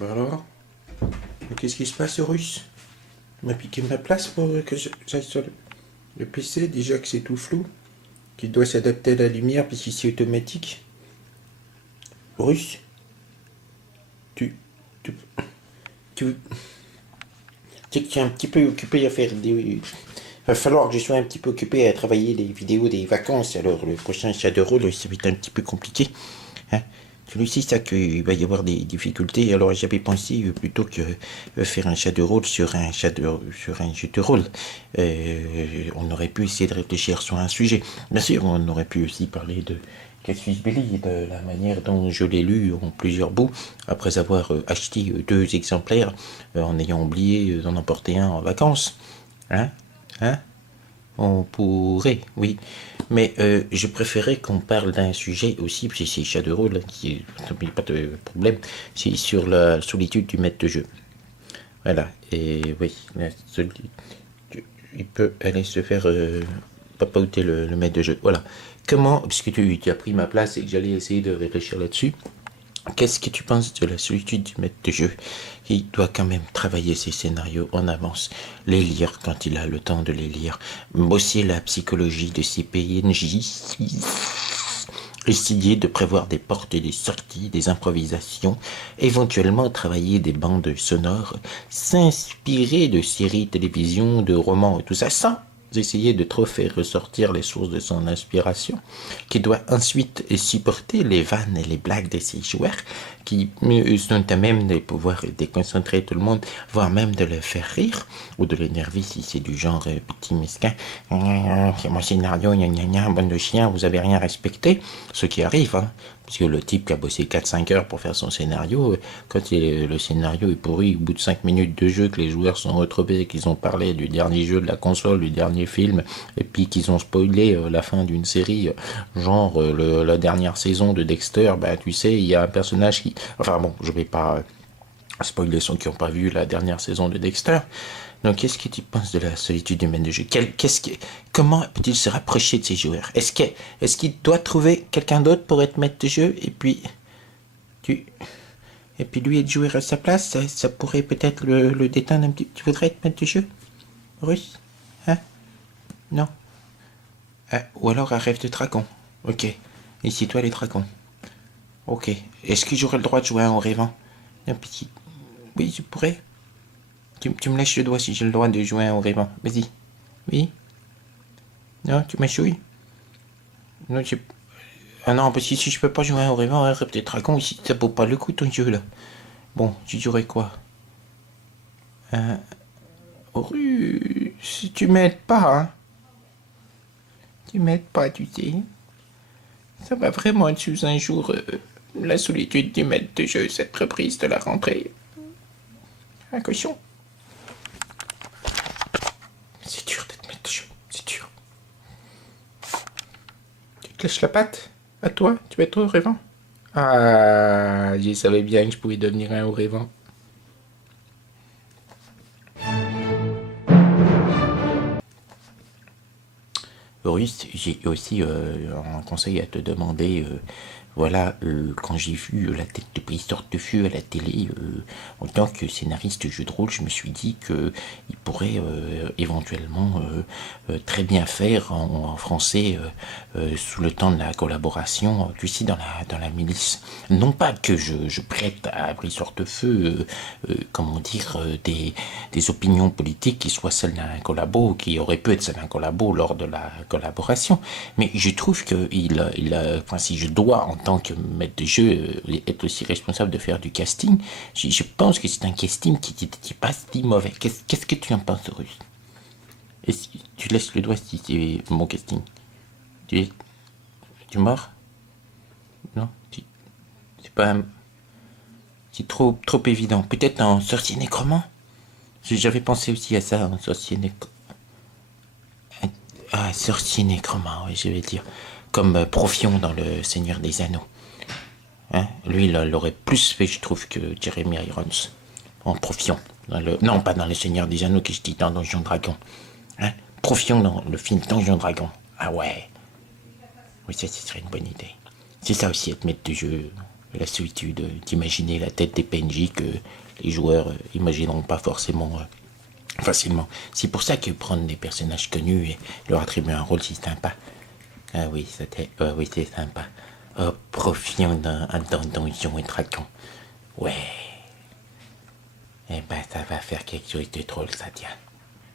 Bah alors, qu'est-ce qui se passe, Russe? Il m'a piqué ma place pour que j'aille sur le PC, déjà que c'est tout flou, qu'il doit s'adapter à la lumière puisque c'est automatique. Russe, tu, tu, tu sais que tu es un petit peu occupé à faire des... Il va falloir que je sois un petit peu occupé à travailler des vidéos des vacances, alors le prochain chat de rôle, ça va être un petit peu compliqué. Hein? Tu le sais, ça, qu'il va y avoir des difficultés, alors j'avais pensé plutôt que faire un chat de rôle sur un jeu de rôle. On aurait pu essayer de réfléchir sur un sujet. Bien sûr, on aurait pu aussi parler de Cassius Belli, de la manière dont je l'ai lu en plusieurs bouts, après avoir acheté 2 exemplaires, en ayant oublié d'en emporter un en vacances. Hein? Hein? On pourrait, oui. Mais je préférais qu'on parle d'un sujet aussi, parce que c'est chat de rôle, qui est pas de problème, c'est sur la solitude du maître de jeu. Voilà, et oui, la solitude, il peut aller se faire papaouter le maître de jeu. Voilà. Comment, puisque tu as pris ma place et que j'allais essayer de réfléchir là-dessus, qu'est-ce que tu penses de la solitude du maître de jeu? Il doit quand même travailler ses scénarios en avance, les lire quand il a le temps de les lire, bosser la psychologie de ses PNJ, essayer de prévoir des portes et des sorties, des improvisations, éventuellement travailler des bandes sonores, s'inspirer de séries télévision, de romans et tout ça, sans essayer de trop faire ressortir les sources de son inspiration, qui doit ensuite supporter les vannes et les blagues de ses joueurs, qui sont à même de pouvoir déconcentrer tout le monde, voire même de le faire rire, ou de l'énerver si c'est du genre petit mesquin, c'est mon scénario, gna gna gna, bande de chiens, vous avez rien respecté, ce qui arrive, hein. Parce que le type qui a bossé 4-5 heures pour faire son scénario, quand le scénario est pourri, au bout de 5 minutes de jeu, que les joueurs sont retrouvés, qu'ils ont parlé du dernier jeu de la console, du dernier film, et puis qu'ils ont spoilé la fin d'une série, genre la dernière saison de Dexter, bah tu sais, il y a un personnage qui... Enfin bon, je vais pas spoiler ceux qui n'ont pas vu la dernière saison de Dexter. Donc, qu'est-ce que tu penses de la solitude humaine de jeu? Comment peut-il se rapprocher de ses joueurs? Est-ce qu'il doit trouver quelqu'un d'autre pour être maître de jeu tu, et puis lui être joueur à sa place? Ça pourrait peut-être le détendre un petit. Tu voudrais être maître de jeu, Russe? Hein? Non? Ou alors un rêve de dragon. Ok. Et c'est toi les dragons. Ok. Est-ce que j'aurais le droit de jouer en rêvant? Un petit. Oui, je pourrais. Tu me lèches le doigt si j'ai le droit de jouer en rêvant. Vas-y. Oui? Non, tu m'échouilles? Non, ah non, parce que si je peux pas jouer en rêvant, hein, peut-être dragon, ici, ça vaut pas le coup ton jeu là. Bon, tu jouerais quoi? Si tu m'aides pas, hein. Tu m'aides pas, tu sais. Ça va vraiment être sous un jour la solitude du maître de jeu, cette reprise de la rentrée. Un cochon. C'est dur d'être maître de jeu, c'est dur. Tu te lèches la patte? À toi? Tu vas être au rêvant? Ah, je savais bien que je pouvais devenir un haut rêvant. Boris, j'ai aussi un conseil à te demander. Voilà, quand j'ai vu la tête de Bristor de Feu à la télé, en tant que scénariste de jeu de rôle, je me suis dit qu'il pourrait éventuellement très bien faire en français sous le temps de la collaboration, tu sais, dans la milice. Non pas que je prête à Bristor de Feu, comment dire, des opinions politiques qui soient celles d'un collabo, qui auraient pu être celles d'un collabo lors de la collaboration, mais je trouve que enfin, si je dois en tant que maître de jeu être aussi responsable de faire du casting, je pense que c'est un casting qui n'est pas si mauvais. Qu'est-ce que tu en penses, Russe? Est-ce que tu laisses le doigt si c'est mon casting? Tu mords? Non, c'est pas, c'est trop évident. Peut-être un sorcier nécromant. J'avais pensé aussi à ça, un sorcier nécromant. Ah, sorcier nécromant, oui, je vais dire. Comme Profion dans Le Seigneur des Anneaux. Hein, lui, il l'aurait plus fait, je trouve, que Jeremy Irons. En Profion. Non, pas dans Le Seigneur des Anneaux, que je dis dans Donjon Dragon. Hein, Profion dans le film Donjon Dragon. Ah ouais. Oui, ça, ce serait une bonne idée. C'est ça aussi, être maître de jeu. la solitude, d'imaginer la tête des PNJ que les joueurs imagineront pas forcément facilement. C'est pour ça que prendre des personnages connus et leur attribuer un rôle si sympa. Ah oui, oui, c'est sympa. Oh, profions d'un Donjon et Dragon. Ouais. Eh ben, ça va faire quelque chose de drôle, ça tient.